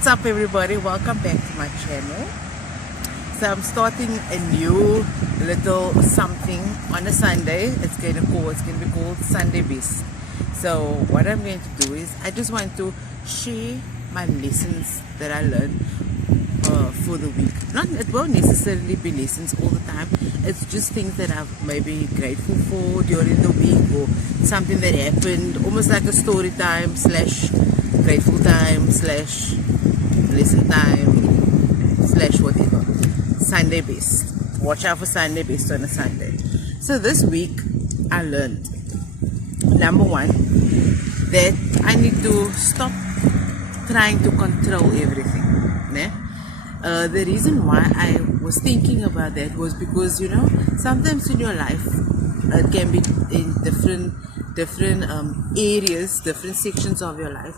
What's up everybody, welcome back to my channel. So I'm starting a new little something on a Sunday. It's going to be called Sunday Best. So what I'm going to do is I just want to share my lessons that I learned for the week. It won't necessarily be lessons all the time. It's just things that I'm maybe grateful for during the week, or something that happened, almost like a story time slash grateful time slash lesson time slash whatever. Sunday Best. Watch out for Sunday Best on a Sunday. So this week I learned, number one, that I need to stop trying to control everything. Né? The reason why I was thinking about that was because, you know, sometimes in your life it can be in different areas, different sections of your life.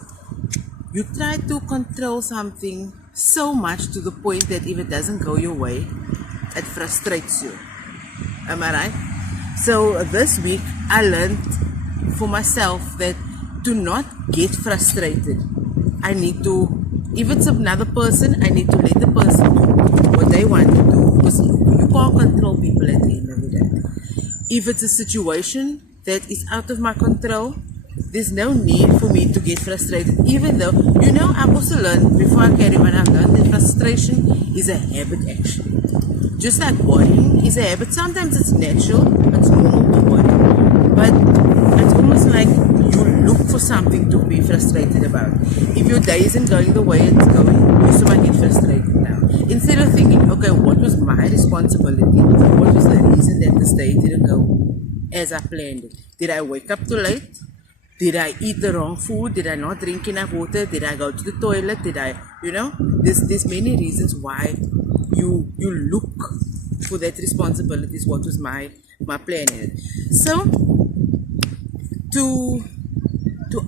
You try to control something so much to the point that if it doesn't go your way, it frustrates you. Am I right? So this week I learned for myself that to not get frustrated, I need to, if it's another person, I need to let the person do what they want to do, because you can't control people at the end of the day. If it's a situation that is out of my control, there's no need for me to get frustrated, even though, you know, I've also learned, before I carry on, I've learned that frustration is a habit actually. Just like worrying is a habit. Sometimes it's natural, it's normal to worry, but it's almost like you look for something to be frustrated about. If your day isn't going the way it's going, you still might get frustrated now. Instead of thinking, okay, what was my responsibility? What was the reason that this day didn't go as I planned it? Did I wake up too late? Did I eat the wrong food? Did I not drink enough water? Did I go to the toilet? Did I, you know, there's many reasons why you look for that responsibility. Is what was my plan in it. So to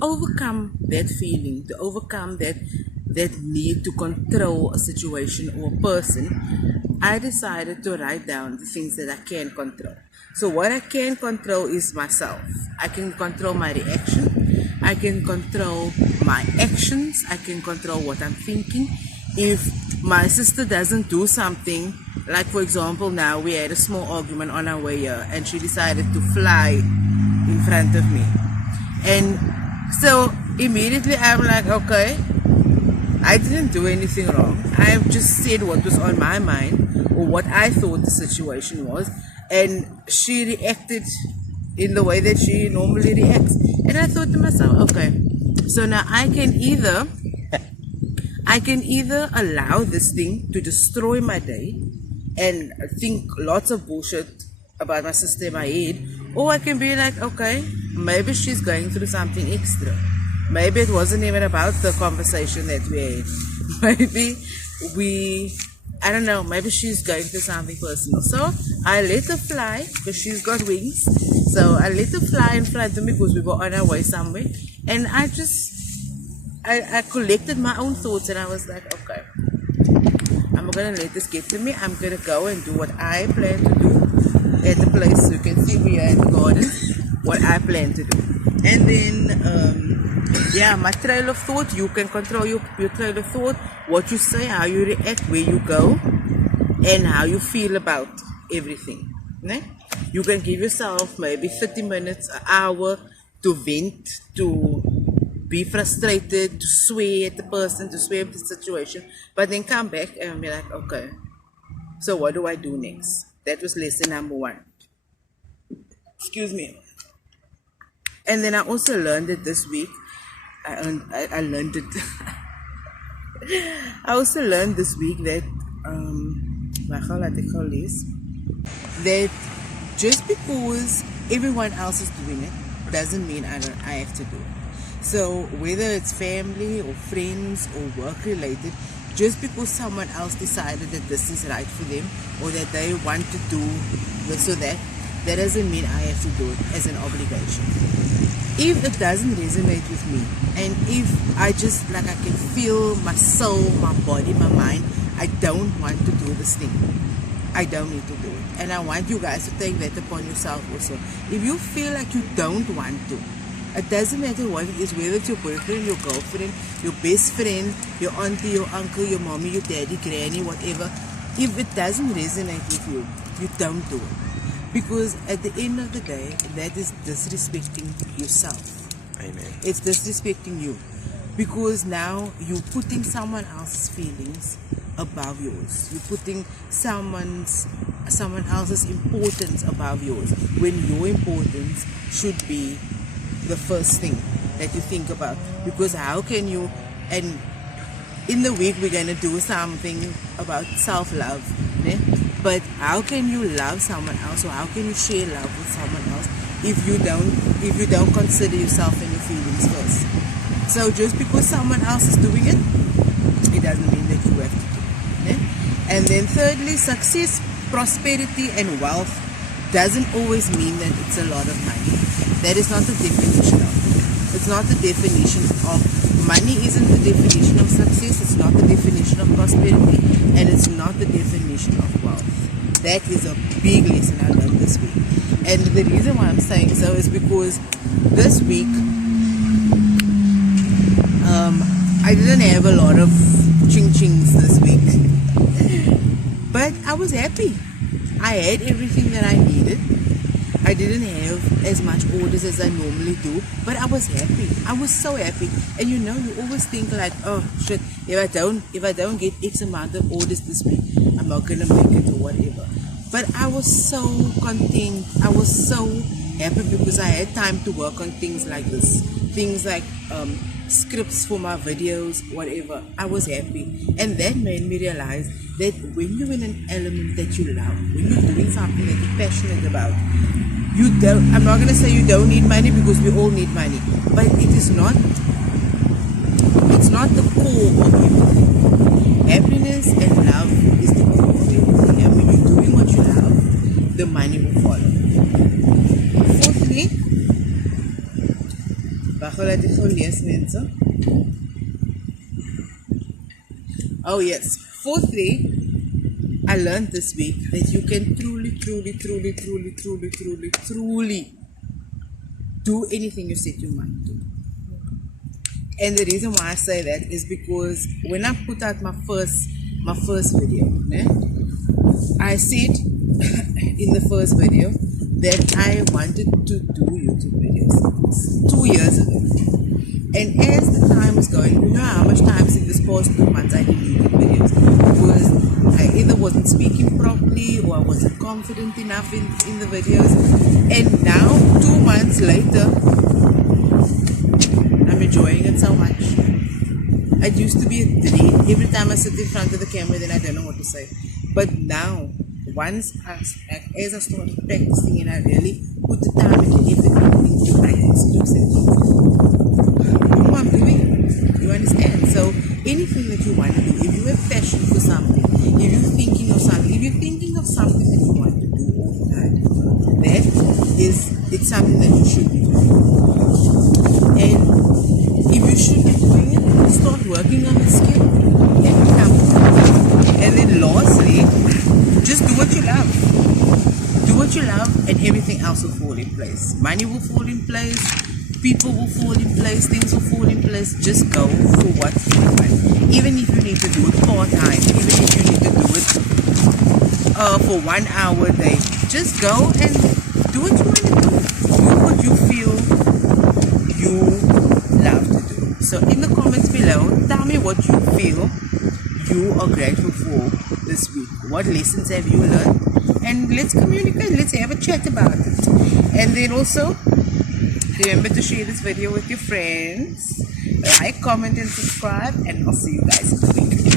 overcome that feeling, to overcome that need to control a situation or a person, I decided to write down the things that I can control. So what I can control is myself. I can control my reaction. I can control my actions. I can control what I'm thinking. If my sister doesn't do something, like for example, now we had a small argument on our way here, and she decided to fly in front of me. And so immediately I'm like, okay, I didn't do anything wrong. I've just said what was on my mind, or what I thought the situation was, and she reacted in the way that she normally reacts. And I thought to myself, okay, so now I can either allow this thing to destroy my day and think lots of bullshit about my sister in my head, or I can be like, okay, maybe she's going through something extra. Maybe it wasn't even about the conversation that we had. I don't know, maybe she's going through something personal. So I let her fly, because she's got wings. So I let her fly in front of me, because we were on our way somewhere. And I collected my own thoughts, and I was like, okay, I'm not going to let this get to me. I'm going to go and do what I plan to do at the place. You can see we are in the garden, what I plan to do. And then, yeah, my trail of thought, you can control your trail of thought, what you say, how you react, where you go, and how you feel about everything. Né? You can give yourself maybe 30 minutes, an hour to vent, to be frustrated, to swear at the person, to swear at the situation, but then come back and be like, okay, so what do I do next? That was lesson number one. Excuse me. And then I also learned it this week. I learned it. I also learned this week that that just because everyone else is doing it doesn't mean I have to do it. So whether it's family or friends or work related, just because someone else decided that this is right for them, or that they want to do this or that doesn't mean I have to do it as an obligation. If it doesn't resonate with me, and if I just, like, I can feel my soul, my body, my mind, I don't want to do this thing, I don't need to do it. And I want you guys to take that upon yourself also. If you feel like you don't want to, It doesn't matter what it is, whether it's your boyfriend, your girlfriend, your best friend, your auntie, your uncle, your mommy, your daddy, granny, whatever. If it doesn't resonate with you, you don't do it. Because at the end of the day, that is disrespecting yourself. Amen. It's disrespecting you. Because now you're putting someone else's feelings above yours. You're putting someone else's importance above yours, when your importance should be the first thing that you think about. Because how can you, and in the week we're going to do something about self-love, né? But how can you love someone else, or how can you share love with someone else if you don't consider yourself and your feelings first? So just because someone else is doing it, it doesn't mean that you have to do it, né? And then thirdly, success, prosperity and wealth doesn't always mean that it's a lot of money. That is not the definition of it. It's not the definition of money. Isn't the definition of success. It's not the definition of prosperity, and it's not the definition of wealth. That is a big lesson I learned this week. And the reason why I'm saying so is because this week I didn't have a lot of ching-chings this week, but I was happy. I had everything that I needed. I didn't have as much orders as I normally do, but I was happy. I was so happy. And you know, you always think like, oh shit, if I don't get X amount of orders this week, I'm not gonna make it or whatever. But I was so content. I was so happy because I had time to work on things like this, things like scripts for my videos, whatever. I was happy, and that made me realize that when you're in an element that you love, when you're doing something that you're passionate about, I'm not gonna say you don't need money, because we all need money, but it's not the core of everything. Happiness and love is the core of everything, and when you're doing what you love, the money will follow. Fourthly, oh yes, fourthly, I learned this week that you can truly do anything you set your mind to. And the reason why I say that is because when I put out my first video, né, I said in the first video that I wanted to do YouTube videos 2 years ago. And as the time was going, you know how much times in this past 2 months I deleted videos because I either wasn't speaking properly or I wasn't confident enough in the videos. And now 2 months later, I'm enjoying it so much. It used to be a dream. Every time I sit in front of the camera, then I don't know what to say. But now, as I started practicing and I really put the time and the effort into writing scripts and things, I'm doing it. You understand? So anything that you want to do, if you have passion for something, if you're thinking of something that you want to do all the time, it's something that you should be doing. And if you should be doing it, start working on the skill and become it. And then lastly, just do what you love. Do what you love and everything else will fall in place. Money will fall in place, people will fall in place, things will fall in place. Just go for what you want. Even if you need to do it part-time, even if you need to do it for 1 hour a day, just go and do what you want to do. Do what you feel you love to do. So in the comments below, tell me what you feel you are grateful for this week. What lessons have you learned? And let's communicate, let's have a chat about it. And then also, remember to share this video with your friends, like, comment and subscribe, and I'll see you guys in the week.